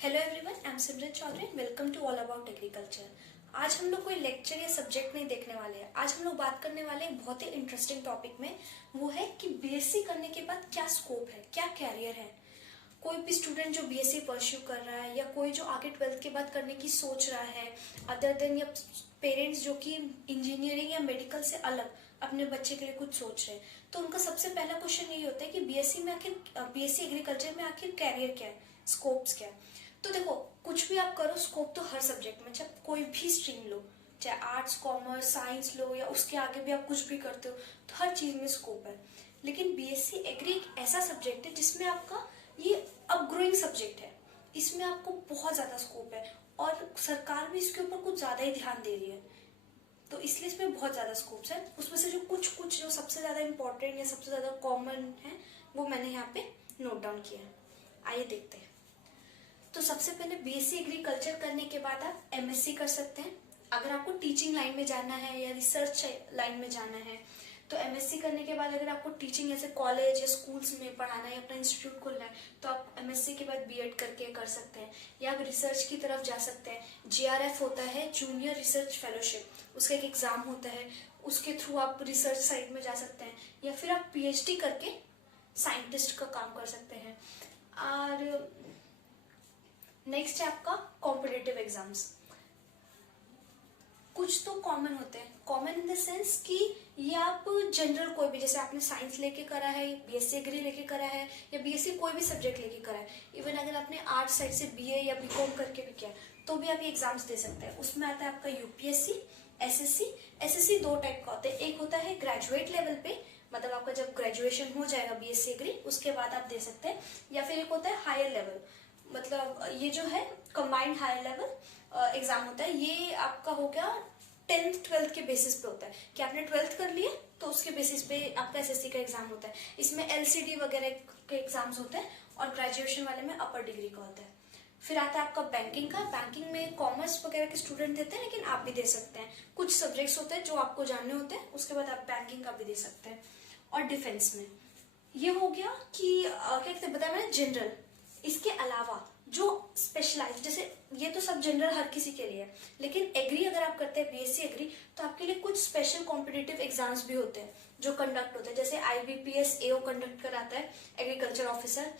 Hello everyone, I am Simran Chaudhary. Welcome to all about agriculture. आज हम लोग कोई लेक्चर या सब्जेक्ट नहीं देखने वाले हैं। आज हम लोग बात करने वाले एक बहुत ही इंटरेस्टिंग टॉपिक में, वो है कि बीएससी करने के बाद क्या स्कोप है, क्या कैरियर है। कोई भी स्टूडेंट जो बीएससी परस्यू कर रहा है या कोई जो आगे 12th के बाद करने की सोच रहा है, अदर देन या पेरेंट्स जो कि इंजीनियरिंग या मेडिकल से अलग अपने बच्चे के लिए कुछ सोच रहे हैं, तो उनका सबसे पहला क्वेश्चन यही होता है कि बीएससी एग्रीकल्चर में आखिर कैरियर क्या है, स्कोप्स क्या है। तो देखो, कुछ भी आप करो, स्कोप तो हर सब्जेक्ट में, चाहे कोई भी स्ट्रीम लो, चाहे आर्ट्स कॉमर्स साइंस लो या उसके आगे भी आप कुछ भी करते हो, तो हर चीज में स्कोप है। लेकिन बीएससी एग्री एक ऐसा सब्जेक्ट है जिसमें आपका ये अपग्रोइंग सब्जेक्ट है, इसमें आपको बहुत ज्यादा स्कोप है और सरकार भी इसके ऊपर कुछ ज्यादा ही ध्यान दे रही है, तो इसलिए इसमें बहुत ज्यादा स्कोप्स है। उसमें से जो कुछ जो सबसे ज्यादा इंपॉर्टेंट या सबसे ज्यादा कॉमन है, वो मैंने यहाँ पे नोट डाउन किया है। आइए देखते हैं। तो सबसे पहले बीएससी एग्रीकल्चर करने के बाद आप एमएससी कर सकते हैं। अगर आपको टीचिंग लाइन में जाना है या रिसर्च लाइन में जाना है, तो एमएससी करने के बाद अगर आपको टीचिंग जैसे कॉलेज या स्कूल्स में पढ़ाना है, अपना इंस्टीट्यूट खोलना है, तो आप एमएससी के बाद बीएड करके कर सकते हैं या आप रिसर्च की तरफ जा सकते हैं। जेआरएफ होता है, जूनियर रिसर्च फेलोशिप, उसका एक एग्जाम होता है, उसके थ्रू आप रिसर्च साइड में जा सकते हैं या फिर आप पीएचडी करके साइंटिस्ट का काम कर सकते हैं। और नेक्स्ट है आपका कॉम्पिटिटिव एग्जाम्स। कुछ तो कॉमन होते हैं, कॉमन इन द सेंस कि ये आप जनरल कोई भी, जैसे आपने साइंस लेके करा है, बीएससी एग्री लेके करा है या बीएससी कोई भी सब्जेक्ट लेके करा है, इवन अगर आपने आर्ट्स साइड से बीए या बीकॉम करके भी किया, तो भी आप ये एग्जाम्स दे सकते हैं। उसमें आता है आपका यूपीएससी, एसएससी। एसएससी दो टाइप का होता है, एक होता है ग्रेजुएट लेवल पे, मतलब आपका जब ग्रेजुएशन हो जाएगा बीएससी एग्री, उसके बाद आप दे सकते हैं, या फिर एक होता है हायर लेवल, मतलब ये जो है कंबाइंड हायर लेवल एग्जाम होता है। ये आपका हो गया 10th 12th के बेसिस पे होता है कि आपने 12th कर लिए तो उसके बेसिस पे आपका एसएससी का एग्जाम होता है। इसमें एलसीडी वगैरह के एग्जाम्स होते हैं और ग्रेजुएशन वाले में अपर डिग्री का होता है। फिर आता है आपका बैंकिंग का। बैंकिंग में कॉमर्स वगैरह के स्टूडेंट देते हैं, लेकिन आप भी दे सकते हैं। कुछ सब्जेक्ट्स होते हैं जो आपको जानने होते हैं, उसके बाद आप बैंकिंग का भी दे सकते हैं। और डिफेंस में ये हो गया कि क्या कहते हैं, बताया मैंने, जनरल। इसके अलावा जो स्पेशलाइज, जैसे ये तो सब जनरल हर किसी के लिए है, लेकिन एग्री अगर आप करते हैं बीएससी एग्री, तो आपके लिए कुछ स्पेशल कॉम्पिटिटिव एग्जाम्स भी होते हैं जो कंडक्ट होते हैं। जैसे आईबीपीएस एओ कंडक्ट कराता है, एग्रीकल्चर ऑफिसर,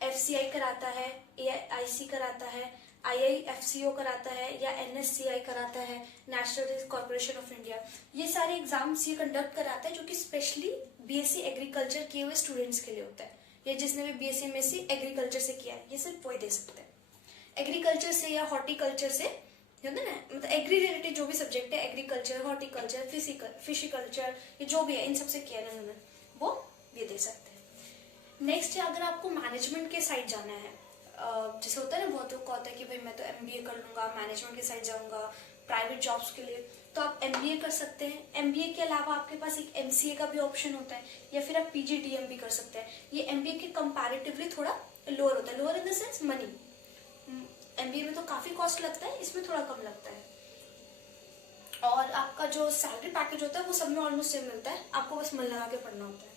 एफसीआई कराता है, एआईसी कराता है, आईआईएफसीओ कराता है या एनएससीआई कराता है, नेशनल कॉर्पोरेशन ऑफ इंडिया। ये सारे एग्जाम्स ये कंडक्ट कराता है जो कि स्पेशली बीएससी एग्रीकल्चर किए हुए स्टूडेंट्स के लिए होता है, या जिसने भी बीएससी एमएससी एग्रीकल्चर से किया है, ये सिर्फ वही दे सकते हैं। एग्रीकल्चर से या हॉर्टिकल्चर से होता है ना, मतलब एग्री रिलेटेड जो भी सब्जेक्ट है, एग्रीकल्चर, हॉर्टिकल्चर, फिशिकल्चर, ये जो भी है, इन सबसे किया है उन्होंने, वो ये दे सकते हैं। नेक्स्ट है, अगर आपको मैनेजमेंट के साइड जाना है, जैसे होता है ना, बहुत लोग का होता है कि भाई मैं तो एमबीए कर लूंगा, मैनेजमेंट के साइड जाऊंगा प्राइवेट जॉब्स के लिए, तो आप एमबीए कर सकते हैं। एमबीए के अलावा आपके पास एक एमसीए का भी ऑप्शन होता है, या फिर आप पीजीडीएम भी कर सकते हैं। ये एमबीए के कंपैरेटिवली थोड़ा लोअर होता है, lower in the sense money. MBA में तो काफी कॉस्ट लगता है, इसमें थोड़ा कम लगता है, और आपका जो सैलरी पैकेज होता है वो सब में ऑलमोस्ट सेम मिलता है, आपको बस मन लगा के पढ़ना होता है।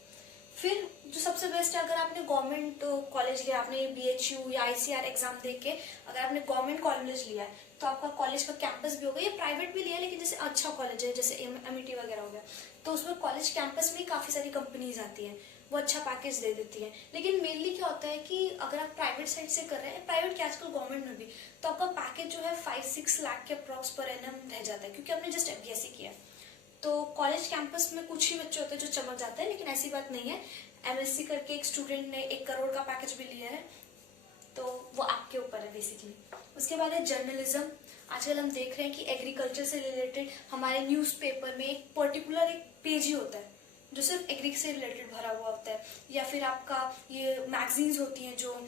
फिर जो सबसे बेस्ट है, अगर आपने गवर्नमेंट कॉलेज लिया, आपने बीएचयू या आईसीआर एग्जाम दे के अगर आपने गवर्नमेंट कॉलेज लिया है, तो आपका कॉलेज का कैंपस भी होगा, या प्राइवेट भी लिया, लेकिन जैसे अच्छा कॉलेज है जैसे एमईटी वगैरह हो गया, तो उसमें कॉलेज कैंपस में काफी सारी कंपनीज आती हैं, वो अच्छा पैकेज दे देती है। लेकिन मेनली क्या होता है कि अगर आप प्राइवेट साइड से कर रहे हैं, प्राइवेट के आजकल गवर्नमेंट में भी, तो आपका पैकेज जो है 5-6 लाख के अप्रॉक्स पर एनम रह जाता है, क्योंकि आपने जस्ट बीएससी किया है। तो कॉलेज कैंपस में कुछ ही बच्चे होते हैं जो चमक जाते हैं, लेकिन ऐसी बात नहीं है। एमएससी करके एक स्टूडेंट ने 1 करोड़ का पैकेज भी लिया है, तो वो आपके ऊपर है बेसिकली। उसके बाद है जर्नलिज्म। आजकल हम देख रहे हैं कि एग्रीकल्चर से रिलेटेड हमारे न्यूज़पेपर में एक पर्टिकुलर एक पेज ही होता है जो सिर्फ एग्री से रिलेटेड भरा हुआ होता है, या फिर आपका ये मैगजीन्स होती हैं जो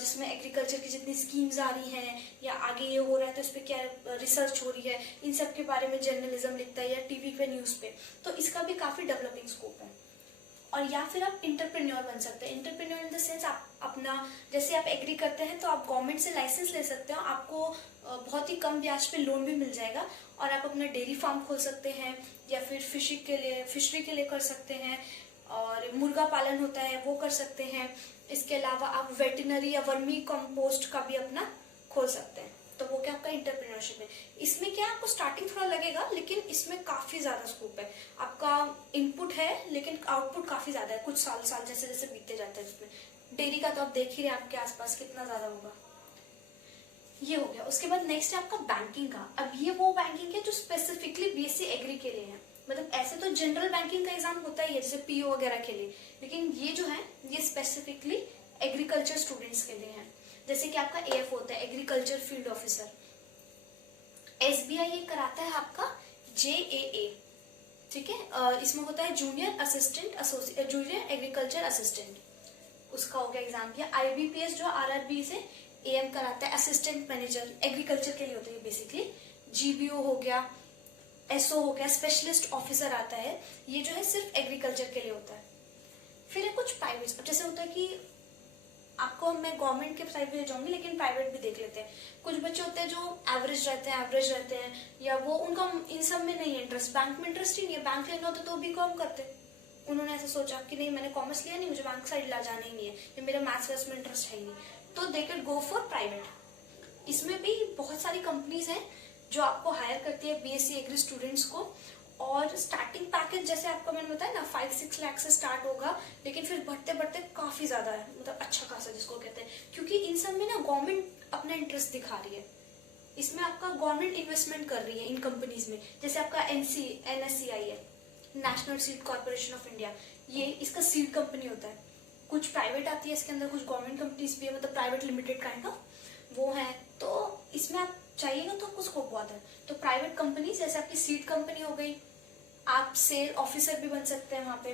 जिसमें एग्रीकल्चर की जितनी स्कीम्स आ रही हैं या आगे ये हो रहा है तो इस पर क्या रिसर्च हो रही है, इन सब के बारे में जर्नलिज्म लिखता है, या टीवी पे न्यूज़ पे, तो इसका भी काफी डेवलपिंग स्कोप है। और या फिर आप इंटरप्रेन्योर बन सकते हैं। इंटरप्रेन्योर इन द सेंस आप अपना, जैसे आप एग्री करते हैं तो आप गवर्नमेंट से लाइसेंस ले सकते हो, आपको बहुत ही कम ब्याज पे लोन भी मिल जाएगा, और आप अपना डेयरी फार्म खोल सकते हैं, या फिर फिशरी के लिए कर सकते हैं, और मुर्गा पालन होता है वो कर सकते हैं। इसके अलावा आप वेटनरी या वर्मी कंपोस्ट का भी अपना खोल सकते हैं। तो वो क्या आपका एंटरप्रेन्योरशिप है। इसमें क्या आपको स्टार्टिंग थोड़ा लगेगा, लेकिन इसमें काफी ज्यादा स्कोप है। आपका इनपुट है लेकिन आउटपुट काफी ज्यादा है, कुछ साल जैसे जैसे बीतते जाते हैं। उसमें डेयरी का तो आप देख ही रहे हैं आपके आसपास कितना ज्यादा होगा। ये हो गया। उसके बाद नेक्स्ट है आपका बैंकिंग का। अब ये वो बैंकिंग है जो स्पेसिफिकली बीएससी एग्री के लिए है। मतलब ऐसे तो जनरल बैंकिंग का एग्जाम होता ही है जैसे पीओ वगैरह के लिए, लेकिन ये जो है ये स्पेसिफिकली एग्रीकल्चर स्टूडेंट्स के लिए है। जैसे कि आपका एएफ होता है, एग्रीकल्चर फील्ड ऑफिसर। एसबीआई ये कराता है आपका जेएए, ठीक है। इसमें होता है junior assistant junior agriculture assistant, उसका हो गया एग्जाम किया। आईबीपीएस जो आरआरबी से एएम कराता है, असिस्टेंट मैनेजर, एग्रीकल्चर के लिए होता है बेसिकली। जीबीओ हो गया, एसओ हो गया, स्पेशलिस्ट ऑफिसर आता है, ये जो है सिर्फ एग्रीकल्चर के लिए होता है। फिर है कुछ प्राइवेट। अब जैसे होता है कि आपको मैं गवर्नमेंट के साइड पे ले जाऊंगी, लेकिन प्राइवेट भी देख लेते हैं। कुछ बच्चे होते हैं जो एवरेज रहते हैं या वो उनका इन सब में नहीं है इंटरेस्ट, बैंक में इंटरेस्ट ही नहीं है। बैंक लेना होता तो बीकॉम करते। उन्होंने ऐसा सोचा कि नहीं मैंने कॉमर्स लिया नहीं, मुझे बैंक साइड ला जाना ही नहीं है, ये मेरा मैथ्स में इंटरेस्ट है ही नहीं, तो they can go for private. इसमें भी बहुत सारी कंपनीज हैं जो आपको हायर करती है बीएससी एग्री स्टूडेंट्स को। और स्टार्टिंग पैकेज जैसे आपको मैंने बताया ना 5-6 लाख से स्टार्ट होगा, लेकिन फिर बढ़ते बढ़ते काफी ज्यादा है, मतलब अच्छा खासा जिसको कहते हैं। क्योंकि इन सब में ना गवर्नमेंट अपना इंटरेस्ट दिखा रही है, इसमें आपका गवर्नमेंट इन्वेस्टमेंट कर रही है इन कंपनीज में। जैसे आपका एनएससीआई है, national seed corporation of India, ये इसका सीड कंपनी होता है। कुछ प्राइवेट आती है इसके अंदर, कुछ गवर्नमेंट कंपनीज भी है, मतलब प्राइवेट लिमिटेड काइंड ऑफ वो है। तो इसमें आप चाहिएगा तो आपको स्कोप बहुत है। तो प्राइवेट कंपनी जैसे आपकी सीड कंपनी हो गई, आप सेल ऑफिसर भी बन सकते हैं वहाँ पे।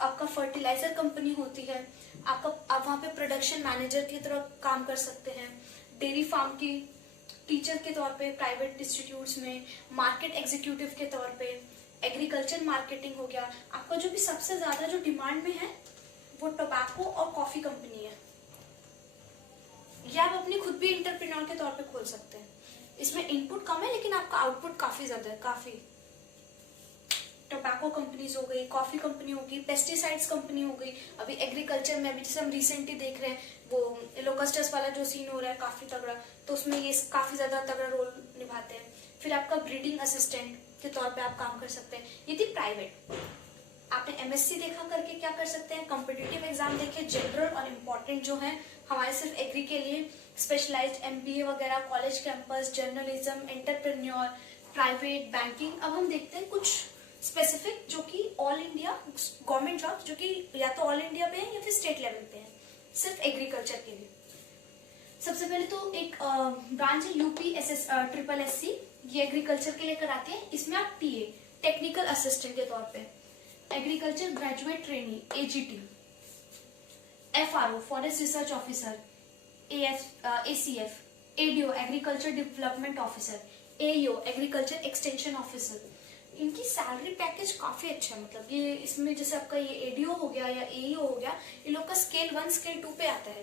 आपका फर्टिलाइजर कंपनी होती है, आप वहाँ पे प्रोडक्शन मैनेजर की तरह काम कर सकते हैं। डेयरी फार्म की टीचर के तौर पे प्राइवेट इंस्टीट्यूट्स में, मार्केट एग्जीक्यूटिव के तौर पे, एग्रीकल्चर मार्केटिंग हो गया। आपका जो भी सबसे ज्यादा जो डिमांड में है वो टोबैको और कॉफी कंपनी है। या आप अपनी खुद भी इंटरप्रेन्योर के तौर पे खोल सकते हैं। इसमें इनपुट कम है लेकिन आपका आउटपुट काफी ज्यादा है, काफी। टोबैको कंपनीज हो गई, कॉफी कंपनी होगी, पेस्टिसाइड्स कंपनी हो गई। अभी एग्रीकल्चर में अभी जैसे हम रिसेंटली देख रहे हैं वो लोकस्टस वाला जो सीन हो रहा है काफी तगड़ा, तो उसमें ये काफी ज्यादा तगड़ा रोल निभाते हैं। फिर आपका ब्रीडिंग असिस्टेंट के तौर पे आप काम कर सकते हैं, ये थी प्राइवेट। आपने एमएससी देखा करके क्या कर सकते हैं, कॉम्पिटिटिव एग्जाम देखिए जनरल और इम्पोर्टेंट जो है हमारे सिर्फ एग्री के लिए, स्पेशलाइज्ड एमबीए वगैरह, college campus, journalism, entrepreneur, private, banking. अब हम देखते हैं कुछ स्पेसिफिक जो कि ऑल इंडिया गवर्नमेंट जॉब, जो कि या तो ऑल इंडिया पे है या फिर स्टेट लेवल पे है, सिर्फ एग्रीकल्चर के लिए। सबसे पहले तो एक ब्रांच है UPSS-SSC, ये एग्रीकल्चर के लिए कराती है। इसमें आप टीए टेक्निकल असिस्टेंट के तौर पे, agriculture graduate trainee AGT, FRO forest research officer, ACF, ADO agriculture development officer, AEO agriculture extension officer. इनकी सैलरी पैकेज काफी अच्छा है। मतलब ये इसमें जैसे आपका ये ADO हो गया या AEO हो गया, इन लोग का स्केल 1 स्केल 2 पे आता है,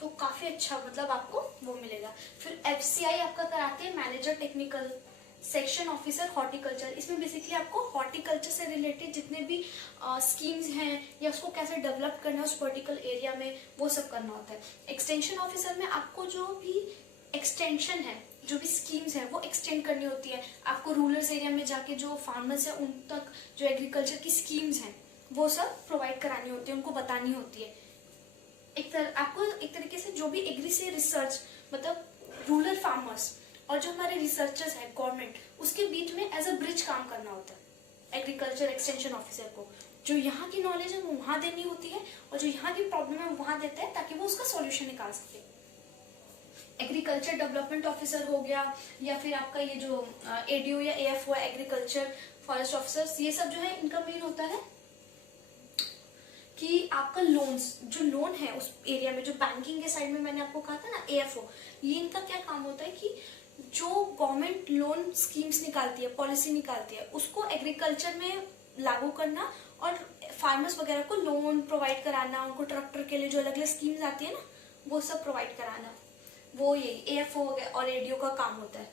तो काफी अच्छा मतलब आपको वो मिलेगा। फिर FCI आपका कराते हैं manager technical section officer horticulture. इसमें बेसिकली आपको हॉर्टिकल्चर से रिलेटेड जितने भी स्कीम्स हैं या उसको कैसे डेवलप करना है उस पर्टिकुलर एरिया में, वो सब करना होता है। एक्सटेंशन ऑफिसर में आपको जो भी एक्सटेंशन है, जो भी स्कीम्स है वो एक्सटेंड करनी होती है। आपको रूरल एरिया में जाके जो फार्मर्स है उन तक जो एग्रीकल्चर की स्कीम्स हैं वो सब प्रोवाइड करानी होती है, उनको बतानी होती है। आपको एक तरीके से जो भी एग्री से रिसर्च, मतलब रूरल फार्मर्स और जो हमारे रिसर्चर्स है गवर्नमेंट, उसके बीच में एज अ ब्रिज काम करना होता है एग्रीकल्चर एक्सटेंशन ऑफिसर को। जो यहाँ की नॉलेज है वो वहां देनी होती है और जो यहाँ की प्रॉब्लम है वो वहां देते हैं, ताकि वो उसका सॉल्यूशन निकाल सके। एग्रीकल्चर डेवलपमेंट ऑफिसर हो गया, या फिर आपका ये जो ADO या AF हुआ एग्रीकल्चर फॉरेस्ट ऑफिसर्स, ये सब जो है इनका मेन होता है कि आपका जो लोन है उस एरिया में, जो बैंकिंग के साइड में मैंने आपको कहा था ना AFO, ये इनका क्या काम होता है कि जो गवर्नमेंट लोन स्कीम्स निकालती है, पॉलिसी निकालती है, उसको एग्रीकल्चर में लागू करना और फार्मर्स वगैरह को लोन प्रोवाइड कराना, उनको ट्रैक्टर के लिए जो अलग अलग स्कीम्स आती है ना वो सब प्रोवाइड कराना, वो यही AFO और ADO का काम होता है।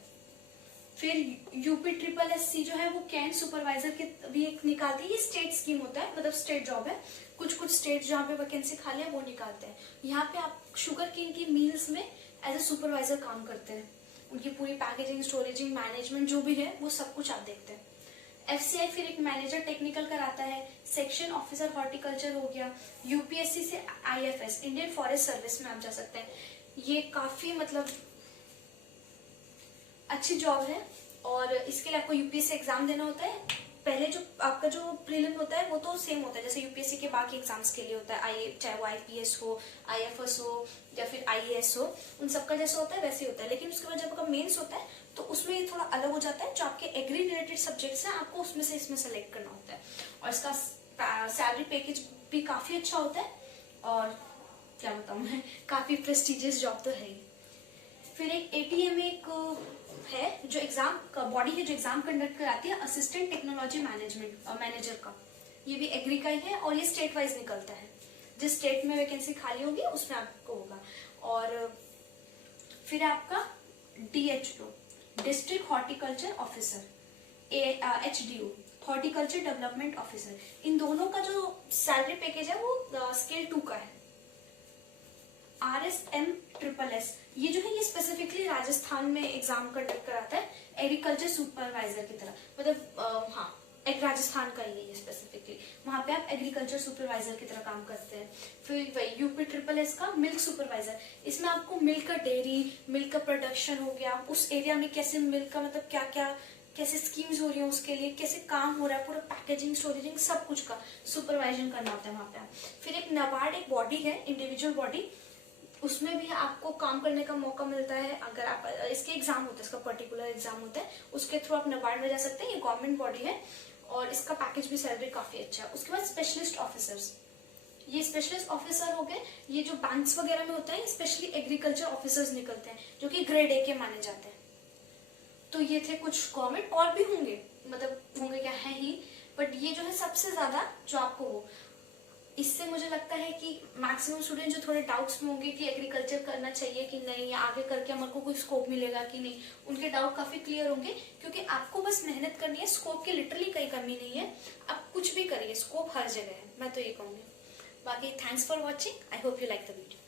फिर UPSSC जो है वो कैंट सुपरवाइजर के भी एक निकालती है, ये स्टेट स्कीम होता है, मतलब स्टेट जॉब है। कुछ स्टेट जहाँ पे वैकेंसी खाली है वो निकालते हैं। यहाँ पे आप शुगर केन की मिल्स में एज ए सुपरवाइजर काम करते हैं, उनकी पूरी पैकेजिंग, स्टोरेजिंग, मैनेजमेंट जो भी है वो सब कुछ आप देखते हैं। FCI फिर एक मैनेजर टेक्निकल कराता है, सेक्शन ऑफिसर हॉर्टिकल्चर हो गया। UPSC से IFS इंडियन फॉरेस्ट सर्विस में आप जा सकते हैं। ये काफी मतलब अच्छी जॉब है और इसके लिए आपको UPSC एग्जाम देना होता है। पहले जो आपका जो प्रीलिम होता है वो तो सेम होता है जैसे UPSC के बाकी एग्जाम्स के लिए होता है, चाहे वो IPS हो, IFS हो या फिर IAS हो, उन सबका जैसा होता है वैसे ही होता है। लेकिन उसके बाद जब आपका मेंस होता है तो उसमें ये थोड़ा अलग हो जाता है। जो आपके एग्री रिलेटेड सब्जेक्ट्स हैं आपको उसमें से इसमें सेलेक्ट करना होता है और इसका सैलरी पैकेज भी काफी अच्छा होता है और क्या बताऊं मैं, काफी प्रेस्टिजियस जॉब तो है ही। फिर एक ATM एक है जो एग्जाम का बॉडी है जो एग्जाम कंडक्ट कराती है, असिस्टेंट टेक्नोलॉजी मैनेजमेंट मैनेजर का। ये भी एग्री का ही है और ये स्टेट वाइज निकलता है, जिस स्टेट में वैकेंसी खाली होगी उसमें आपको होगा। और फिर आपका DHO district horticulture officer, HDO horticulture development officer, इन दोनों का जो सैलरी पैकेज है वो स्केल 2 का है। RSMSSS ये जो है ये स्पेसिफिकली राजस्थान में एग्जाम कंडक्ट कराता है एग्रीकल्चर सुपरवाइजर की तरह, मतलब हाँ एक राजस्थान का ही है ये स्पेसिफिकली, वहां पे आप एग्रीकल्चर सुपरवाइजर की तरह काम करते हैं। फिर वही UPSSS का मिल्क सुपरवाइजर, इसमें आपको मिल्क का डेयरी, मिल्क का प्रोडक्शन हो गया, उस एरिया में कैसे मिल्क का मतलब क्या क्या कैसे स्कीम्स हो रही है उसके लिए कैसे काम हो रहा है, पूरा पैकेजिंग, स्टोरेजिंग सब कुछ का सुपरवाइजन करना होता है वहां पे। फिर एक NABARD एक बॉडी है, इंडिविजुअल बॉडी, उसमें भी आपको काम करने का मौका मिलता है। अगर आप इसके एग्जाम होता है, इसका पर्टिकुलर एग्जाम होता है, उसके थ्रू आप NABARD में जा सकते हैं। ये गवर्नमेंट बॉडी है और इसका पैकेज भी सैलरी काफी अच्छा है। उसके बाद स्पेशलिस्ट ऑफिसर्स, ये स्पेशलिस्ट ऑफिसर हो गए, ये जो बैंक्स वगैरह में होता है स्पेशली एग्रीकल्चर ऑफिसर्स निकलते हैं जो कि ग्रेड A के माने जाते हैं। तो ये थे कुछ गवर्नमेंट, और भी होंगे, मतलब होंगे क्या है ही, बट ये जो है सबसे ज्यादा जो आपको हो। इससे मुझे लगता है कि मैक्सिमम स्टूडेंट जो थोड़े डाउट्स में होंगे कि एग्रीकल्चर करना चाहिए कि नहीं, या आगे करके हमारे को कोई स्कोप मिलेगा कि नहीं, उनके डाउट काफी क्लियर होंगे, क्योंकि आपको बस मेहनत करनी है। स्कोप की लिटरली कहीं कमी नहीं है, आप कुछ भी करिए, स्कोप हर जगह है, मैं तो ये कहूंगी। बाकी thanks for watching, I hope you like the video.